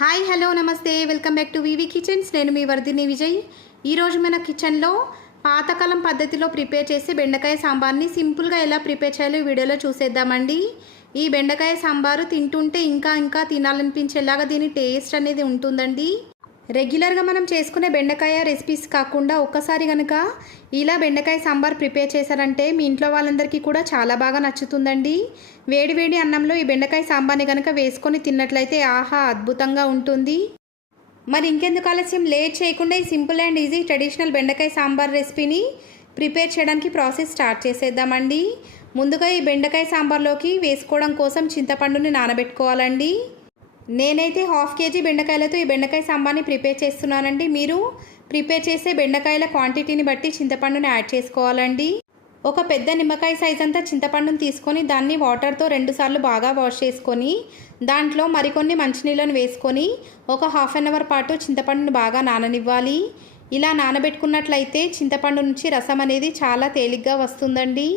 Hi hello నమస్తే. Welcome back to VV Kitchens. నేను మీ వర్ధిని విజయ్. ఈరోజు మన కిచెన్లో పాతకాలం పద్ధతిలో ప్రిపేర్ చేసే బెండకాయ సాంబార్ని సింపుల్గా ఎలా ప్రిపేర్ చేయాలో వీడియోలో చూసేద్దామండి. ఈ బెండకాయ సాంబారు తింటుంటే ఇంకా ఇంకా తినాలనిపించేలాగా దీని టేస్ట్ అనేది ఉంటుందండి. రెగ్యులర్గా మనం చేసుకునే బెండకాయ రెసిపీస్ కాకుండా ఒక్కసారి కనుక ఇలా బెండకాయ సాంబార్ ప్రిపేర్ చేశారంటే మీ ఇంట్లో వాళ్ళందరికీ కూడా చాలా బాగా నచ్చుతుందండి. వేడి వేడి అన్నంలో ఈ బెండకాయ సాంబార్ని కనుక వేసుకొని తిన్నట్లయితే ఆహా అద్భుతంగా ఉంటుంది. మరి ఇంకెందుకు ఆలస్యం? లేట్ చేయకుండా ఈ సింపుల్ అండ్ ఈజీ ట్రెడిషనల్ బెండకాయ సాంబార్ రెసిపీని ప్రిపేర్ చేయడానికి ప్రాసెస్ స్టార్ట్ చేసేద్దామండి. ముందుగా ఈ బెండకాయ సాంబార్లోకి వేసుకోవడం కోసం చింతపండుని నానబెట్టుకోవాలండి. నేనైతే హాఫ్ కేజీ బెండకాయలతో ఈ బెండకాయ సాంబార్ని ప్రిపేర్ చేస్తున్నానండి. మీరు ప్రిపేర్ చేసే బెండకాయల క్వాంటిటీని బట్టి చింతపండుని యాడ్ చేసుకోవాలండి. ఒక పెద్ద నిమ్మకాయ సైజ్ అంతా చింతపండుని తీసుకొని దాన్ని వాటర్తో రెండుసార్లు బాగా వాష్ చేసుకొని దాంట్లో మరికొన్ని మంచినీళ్ళను వేసుకొని ఒక హాఫ్ అన్ అవర్ పాటు చింతపండుని బాగా నాననివ్వాలి. ఇలా నానబెట్టుకున్నట్లయితే చింతపండు నుంచి రసం అనేది చాలా తేలిగ్గా వస్తుందండి.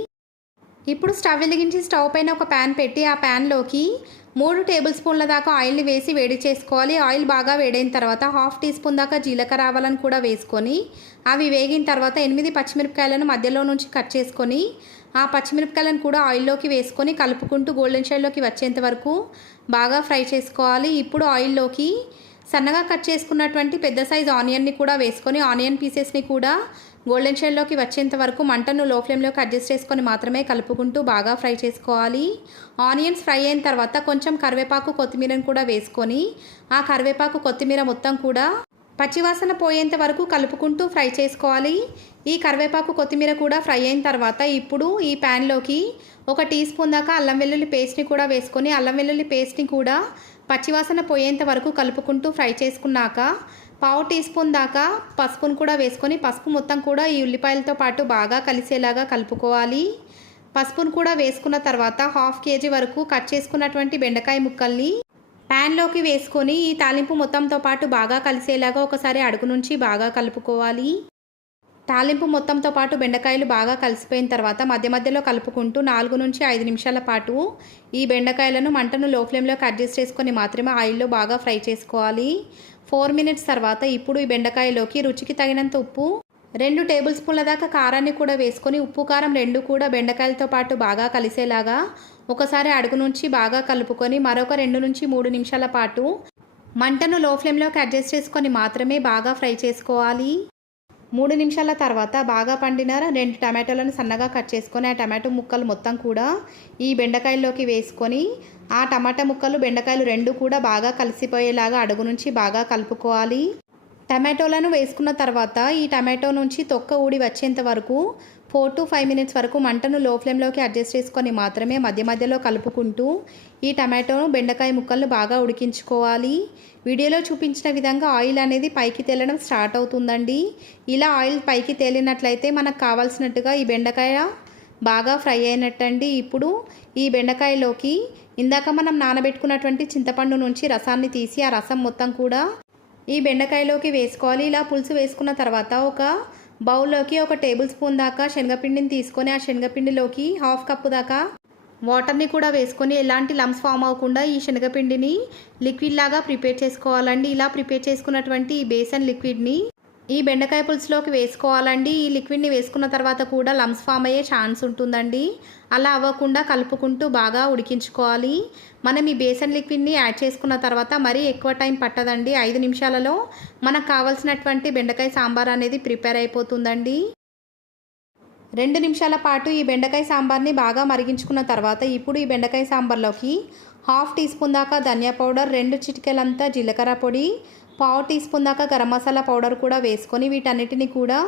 ఇప్పుడు స్టవ్ వెలిగించి స్టవ్ పైన ఒక ప్యాన్ పెట్టి ఆ ప్యాన్లోకి మూడు టేబుల్ స్పూన్ల దాకా ఆయిల్ని వేసి వేడి చేసుకోవాలి. ఆయిల్ బాగా వేడైన తర్వాత హాఫ్ టీ స్పూన్ దాకా జీలకర్ర ఆవాలను కూడా వేసుకొని అవి వేగిన తర్వాత ఎనిమిది పచ్చిమిరపకాయలను మధ్యలో నుంచి కట్ చేసుకొని ఆ పచ్చిమిరపకాయలను కూడా ఆయిల్లోకి వేసుకొని కలుపుకుంటూ గోల్డెన్ షైడ్లోకి వచ్చేంత వరకు బాగా ఫ్రై చేసుకోవాలి. ఇప్పుడు ఆయిల్లోకి సన్నగా కట్ చేసుకున్నటువంటి పెద్ద సైజ్ ఆనియన్ని కూడా వేసుకొని ఆనియన్ పీసెస్ని కూడా గోల్డెన్ షేడ్లోకి వచ్చేంత వరకు మంటను లో ఫ్లేమ్లోకి అడ్జస్ట్ చేసుకొని మాత్రమే కలుపుకుంటూ బాగా ఫ్రై చేసుకోవాలి. ఆనియన్స్ ఫ్రై అయిన తర్వాత కొంచెం కరివేపాకు కొత్తిమీరను కూడా వేసుకొని ఆ కరివేపాకు కొత్తిమీర మొత్తం కూడా పచ్చివాసన పోయేంత వరకు కలుపుకుంటూ ఫ్రై చేసుకోవాలి. ఈ కరివేపాకు కొత్తిమీర కూడా ఫ్రై అయిన తర్వాత ఇప్పుడు ఈ ప్యాన్లోకి ఒక టీ స్పూన్ దాకా అల్లం వెల్లుల్లి పేస్ట్ని కూడా వేసుకొని అల్లం వెల్లుల్లి పేస్ట్ని కూడా పచ్చివాసన పోయేంత వరకు కలుపుకుంటూ ఫ్రై చేసుకున్నాక పావు టీ స్పూన్ దాకా పసుపును కూడా వేసుకొని పసుపు మొత్తం కూడా ఈ ఉల్లిపాయలతో పాటు బాగా కలిసేలాగా కలుపుకోవాలి. పసుపును కూడా వేసుకున్న తర్వాత హాఫ్ కేజీ వరకు కట్ చేసుకున్నటువంటి బెండకాయ ముక్కల్ని ప్యాన్లోకి వేసుకొని ఈ తాలింపు మొత్తంతో పాటు బాగా కలిసేలాగా ఒకసారి అడుగు నుంచి బాగా కలుపుకోవాలి. తాలింపు మొత్తంతో పాటు బెండకాయలు బాగా కలిసిపోయిన తర్వాత మధ్య మధ్యలో కలుపుకుంటూ నాలుగు నుంచి ఐదు నిమిషాల పాటు ఈ బెండకాయలను మంటను లో ఫ్లేమ్లోకి అడ్జస్ట్ చేసుకొని మాత్రమే ఆయిల్లో బాగా ఫ్రై చేసుకోవాలి. ఫోర్ మినిట్స్ తర్వాత ఇప్పుడు ఈ బెండకాయలోకి రుచికి తగినంత ఉప్పు రెండు టేబుల్ స్పూన్ల దాకా కారాన్ని కూడా వేసుకొని ఉప్పు కారం రెండు కూడా బెండకాయలతో పాటు బాగా కలిసేలాగా ఒకసారి అడుగు నుంచి బాగా కలుపుకొని మరొక రెండు నుంచి మూడు నిమిషాల పాటు మంటను లో ఫ్లేమ్లోకి అడ్జస్ట్ చేసుకొని మాత్రమే బాగా ఫ్రై చేసుకోవాలి. మూడు నిమిషాల తర్వాత బాగా పండిన రెండు టమాటోలను సన్నగా కట్ చేసుకొని ఆ టమాటో ముక్కలు మొత్తం కూడా ఈ బెండకాయల్లోకి వేసుకొని ఆ టమాటా ముక్కలు బెండకాయలు రెండు కూడా బాగా కలిసిపోయేలాగా అడుగు నుంచి బాగా కలుపుకోవాలి. టమాటోలను వేసుకున్న తర్వాత ఈ టమాటో నుంచి తొక్క ఊడి వచ్చేంత వరకు ఫోర్ టు ఫైవ్ మినిట్స్ వరకు మంటను లో ఫ్లేమ్లోకి అడ్జస్ట్ చేసుకొని మాత్రమే మధ్య మధ్యలో కలుపుకుంటూ ఈ టమాటోను బెండకాయ ముక్కలను బాగా ఉడికించుకోవాలి. వీడియోలో చూపించిన విధంగా ఆయిల్ అనేది పైకి తేలడం స్టార్ట్ అవుతుందండి. ఇలా ఆయిల్ పైకి తేలినట్లయితే మనకు కావాల్సినట్టుగా ఈ బెండకాయ బాగా ఫ్రై అయినట్టండి. ఇప్పుడు ఈ బెండకాయలోకి ఇందాక మనం నానబెట్టుకున్నటువంటి చింతపండు నుంచి రసాన్ని తీసి ఆ రసం మొత్తం కూడా ఈ బెండకాయలోకి వేసుకోవాలి. ఇలా పులుసు వేసుకున్న తర్వాత ఒక బౌల్లోకి ఒక టేబుల్ స్పూన్ దాకా శనగపిండిని తీసుకొని ఆ శనగపిండిలోకి హాఫ్ కప్పు దాకా వాటర్ని కూడా వేసుకొని ఎలాంటి లమ్స్ ఫామ్ అవ్వకుండా ఈ శనగపిండిని లిక్విడ్ లాగా ప్రిపేర్ చేసుకోవాలండి. ఇలా ప్రిపేర్ చేసుకున్నటువంటి ఈ బేసన్ లిక్విడ్ని ఈ బెండకాయ పులుసులోకి వేసుకోవాలండి. ఈ లిక్విడ్ని వేసుకున్న తర్వాత కూడా లమ్స్ ఫామ్ అయ్యే ఛాన్స్ ఉంటుందండి. అలా అవ్వకుండా కలుపుకుంటూ బాగా ఉడికించుకోవాలి. మనం ఈ బేసన్ లిక్విడ్ని యాడ్ చేసుకున్న తర్వాత మరీ ఎక్కువ టైం పట్టదండి. ఐదు నిమిషాలలో మనకు కావాల్సినటువంటి బెండకాయ సాంబార్ అనేది ప్రిపేర్ అయిపోతుందండి. రెండు నిమిషాల పాటు ఈ బెండకాయ సాంబార్ని బాగా మరిగించుకున్న తర్వాత ఇప్పుడు ఈ బెండకాయ సాంబార్లోకి హాఫ్ టీ స్పూన్ దాకా ధనియా పౌడర్ రెండు చిటికెలంతా జీలకర్ర పొడి పావు టీ స్పూన్ దాకా గరం మసాలా పౌడర్ కూడా వేసుకొని వీటన్నిటిని కూడా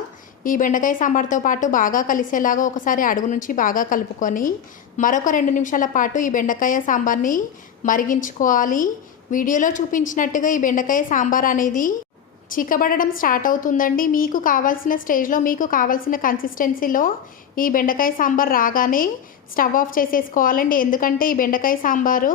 ఈ బెండకాయ సాంబార్తో పాటు బాగా కలిసేలాగా ఒకసారి అడుగు నుంచి బాగా కలుపుకొని మరొక రెండు నిమిషాల పాటు ఈ బెండకాయ సాంబార్ని మరిగించుకోవాలి. వీడియోలో చూపించినట్టుగా ఈ బెండకాయ సాంబార్ అనేది చిక్కబడడం స్టార్ట్ అవుతుందండి. మీకు కావాల్సిన స్టేజ్లో మీకు కావాల్సిన కన్సిస్టెన్సీలో ఈ బెండకాయ సాంబార్ రాగానే స్టవ్ ఆఫ్ చేసేసుకోవాలండి. ఎందుకంటే ఈ బెండకాయ సాంబారు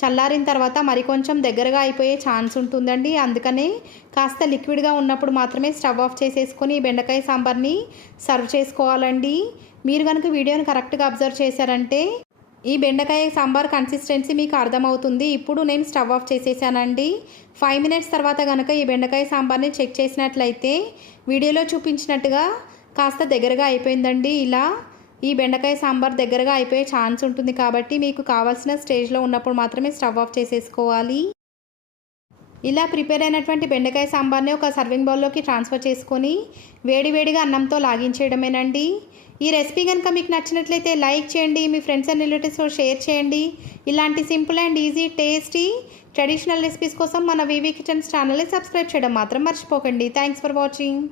చల్లారిన తర్వాత మరికొంచెం దగ్గరగా అయిపోయే ఛాన్స్ ఉంటుందండి. అందుకనే కాస్త లిక్విడ్గా ఉన్నప్పుడు మాత్రమే స్టవ్ ఆఫ్ చేసేసుకొని ఈ బెండకాయ సాంబార్ని సర్వ్ చేసుకోవాలండి. మీరు కనుక వీడియోని కరెక్ట్గా అబ్జర్వ్ చేశారంటే ఈ బెండకాయ సాంబార్ కన్సిస్టెన్సీ మీకు అర్థమవుతుంది. ఇప్పుడు నేను స్టవ్ ఆఫ్ చేసేసానండి. ఫైవ్ మినిట్స్ తర్వాత కనుక ఈ బెండకాయ సాంబార్ని చెక్ చేసినట్లయితే వీడియోలో చూపించినట్టుగా కాస్త దగ్గరగా అయిపోయిందండి. ఇలా ఈ బెండకాయ సాంబార్ దగ్గరగా అయిపోయే ఛాన్స్ ఉంటుంది కాబట్టి మీకు కావాల్సిన స్టేజ్లో ఉన్నప్పుడు మాత్రమే స్టవ్ ఆఫ్ చేసేసుకోవాలి. ఇలా ప్రిపేర్ అయినటువంటి బెండకాయ సాంబార్ని ఒక సర్వింగ్ బౌల్లోకి ట్రాన్స్ఫర్ చేసుకొని వేడివేడిగా అన్నంతో లాగించేయడమేనండి. ఈ రెసిపీ కనుక మీకు నచ్చినట్లయితే లైక్ చేయండి మీ ఫ్రెండ్స్ అండ్ రిలేటివ్స్తో షేర్ చేయండి. ఇలాంటి simple and easy tasty traditional recipes కోసం మన వివి కిచెన్స్ ఛానల్ని సబ్స్క్రైబ్ చేయడం మాత్రం మర్చిపోకండి. Thanks for watching.